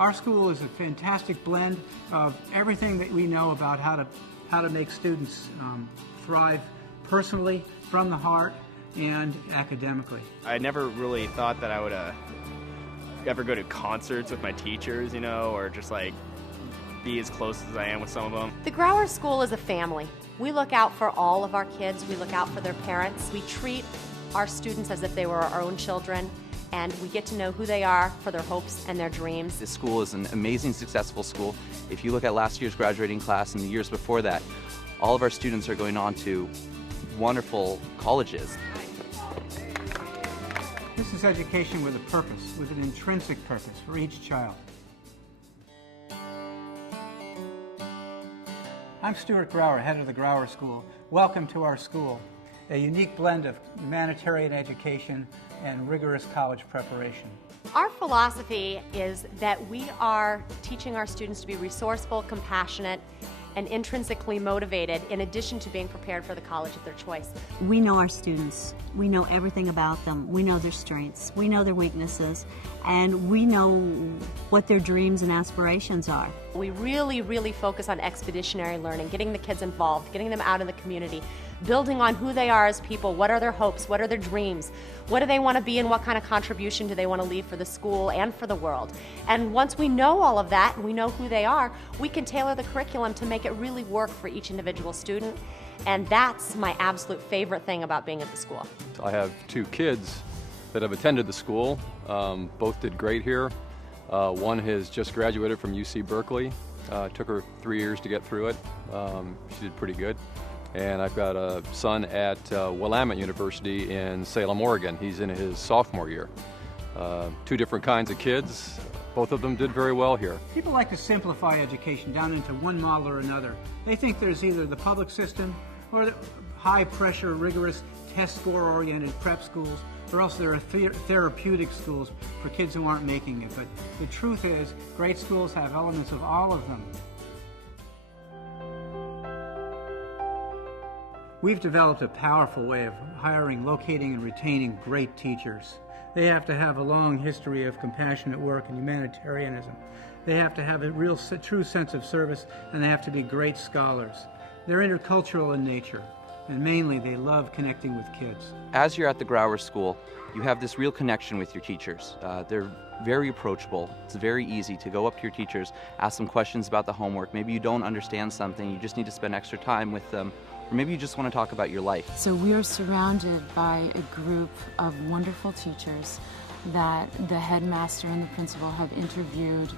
Our school is a fantastic blend of everything that we know about how to make students thrive personally, from the heart, and academically. I never really thought that I would ever go to concerts with my teachers, you know, or just like be as close as I am with some of them. The Grauer School is a family. We look out for all of our kids. We look out for their parents. We treat our students as if they were our own children, and we get to know who they are for their hopes and their dreams. This school is an amazing, successful school. If you look at last year's graduating class and the years before that, all of our students are going on to wonderful colleges. This is education with a purpose, with an intrinsic purpose for each child. I'm Stuart Grauer, head of the Grauer School. Welcome to our school, a unique blend of humanitarian education and rigorous college preparation. Our philosophy is that we are teaching our students to be resourceful, compassionate, and intrinsically motivated, in addition to being prepared for the college of their choice. We know our students. We know everything about them. We know their strengths. We know their weaknesses. And we know what their dreams and aspirations are. We really focus on expeditionary learning, getting the kids involved, getting them out in the community, building on who they are as people. What are their hopes? What are their dreams? What do they want to be, and what kind of contribution do they want to leave for the school and for the world? And once we know all of that and we know who they are, we can tailor the curriculum to make it really work for each individual student. And that's my absolute favorite thing about being at the school. I have two kids that have attended the school. Both did great here. One has just graduated from UC Berkeley. Took her 3 years to get through it. She did pretty good. And I've got a son at Willamette University in Salem, Oregon. He's in his sophomore year. Two different kinds of kids. Both of them did very well here. People like to simplify education down into one model or another. They think there's either the public system or the high-pressure, rigorous, test score-oriented prep schools, or else there are therapeutic schools for kids who aren't making it. But the truth is, great schools have elements of all of them. We've developed a powerful way of hiring, locating, and retaining great teachers. They have to have a long history of compassionate work and humanitarianism. They have to have a real, true sense of service, and they have to be great scholars. They're intercultural in nature, and mainly they love connecting with kids. As you're at the Grauer School, you have this real connection with your teachers. They're very approachable. It's very easy to go up to your teachers, ask them questions about the homework. Maybe you don't understand something, you just need to spend extra time with them, or maybe you just want to talk about your life. So we're surrounded by a group of wonderful teachers that the headmaster and the principal have interviewed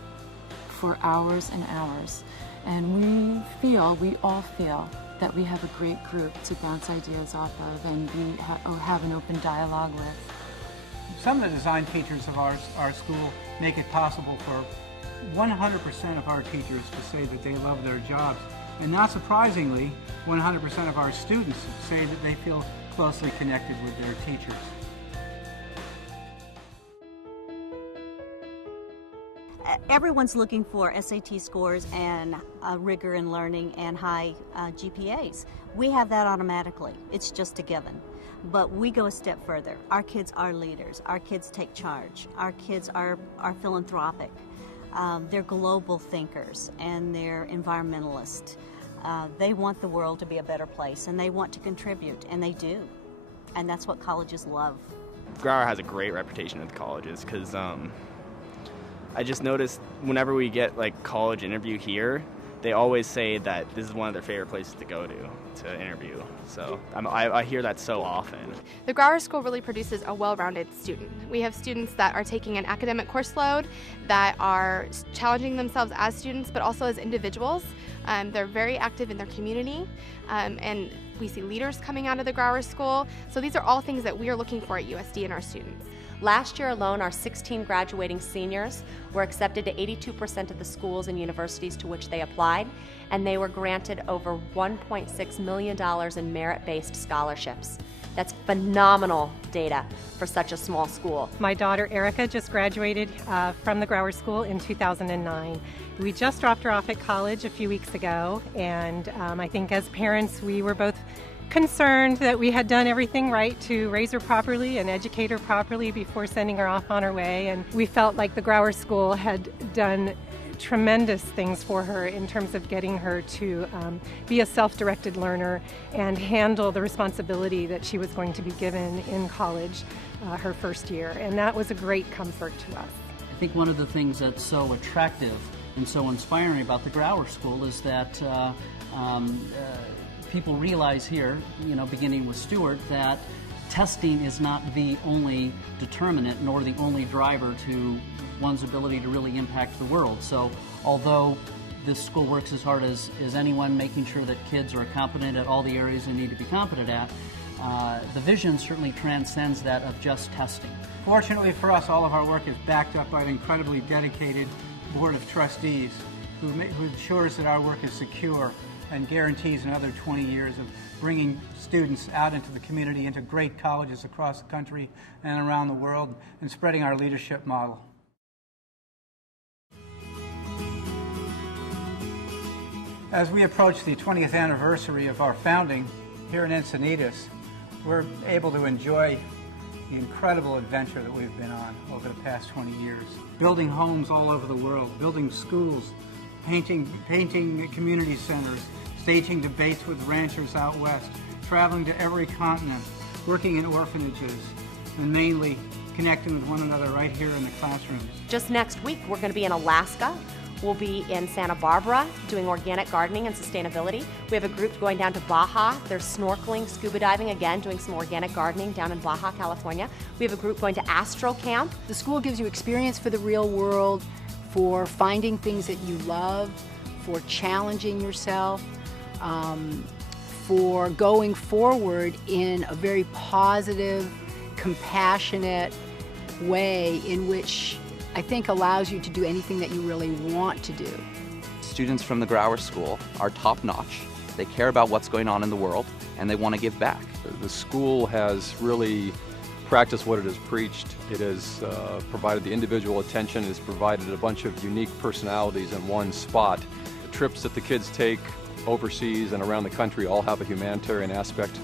for hours and hours. And we all feel that we have a great group to bounce ideas off of and have an open dialogue with. Some of the design features of our school make it possible for 100% of our teachers to say that they love their jobs. And not surprisingly, 100% of our students say that they feel closely connected with their teachers. Everyone's looking for SAT scores and rigor in learning and high GPAs. We have that automatically. It's just a given. But we go a step further. Our kids are leaders. Our kids take charge. Our kids are philanthropic. They're global thinkers, and they're environmentalists. They want the world to be a better place, and they want to contribute, and they do. And that's what colleges love. Grauer has a great reputation with colleges because I just noticed whenever we get like college interview here, they always say that this is one of their favorite places to go to interview. So I hear that so often. The Grauer School really produces a well-rounded student. We have students that are taking an academic course load, that are challenging themselves as students, but also as individuals. They're very active in their community, and we see leaders coming out of the Grauer School. So these are all things that we are looking for at USD in our students. Last year alone, our 16 graduating seniors were accepted to 82% of the schools and universities to which they applied, and they were granted over $1.6 million in merit-based scholarships. That's phenomenal data for such a small school. My daughter Erica just graduated from the Grauer School in 2009. We just dropped her off at college a few weeks ago, and I think as parents we were both concerned that we had done everything right to raise her properly and educate her properly before sending her off on her way. And we felt like the Grauer School had done tremendous things for her in terms of getting her to be a self-directed learner and handle the responsibility that she was going to be given in college her first year. And that was a great comfort to us. I think one of the things that's so attractive and so inspiring about the Grauer School is that people realize here, beginning with Stuart, that testing is not the only determinant nor the only driver to one's ability to really impact the world. So although this school works as hard as anyone, making sure that kids are competent at all the areas they need to be competent at, the vision certainly transcends that of just testing. Fortunately for us, all of our work is backed up by an incredibly dedicated Board of Trustees who ensures that our work is secure and guarantees another 20 years of bringing students out into the community, into great colleges across the country and around the world, and spreading our leadership model. As we approach the 20th anniversary of our founding here in Encinitas, we're able to enjoy the incredible adventure that we've been on over the past 20 years. Building homes all over the world, building schools, painting community centers, staging debates with ranchers out west, traveling to every continent, working in orphanages, and mainly connecting with one another right here in the classrooms. Just next week, we're going to be in Alaska. We'll be in Santa Barbara doing organic gardening and sustainability. We have a group going down to Baja. They're snorkeling, scuba diving, again, doing some organic gardening down in Baja, California. We have a group going to Astro Camp. The school gives you experience for the real world, for finding things that you love, for challenging yourself, for going forward in a very positive, compassionate way in which I think allows you to do anything that you really want to do. Students from the Grauer School are top-notch. They care about what's going on in the world, and they want to give back. The school has really practiced what it has preached. It has provided the individual attention. It has provided a bunch of unique personalities in one spot. The trips that the kids take overseas and around the country all have a humanitarian aspect,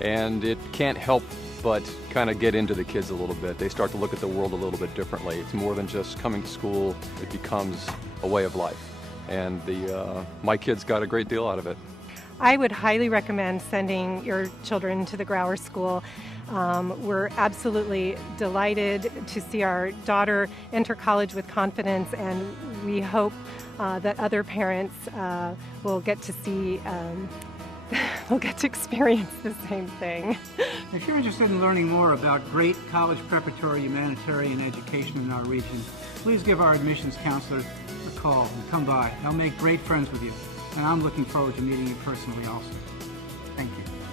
and it can't help but kind of get into the kids a little bit. They start to look at the world a little bit differently. It's more than just coming to school. It becomes a way of life. And my kids got a great deal out of it. I would highly recommend sending your children to the Grauer School. We're absolutely delighted to see our daughter enter college with confidence, and we hope that other parents will get to see we'll get to experience the same thing. If you're interested in learning more about great college preparatory humanitarian education in our region, please give our admissions counselor a call and come by. They'll make great friends with you, and I'm looking forward to meeting you personally also. Thank you.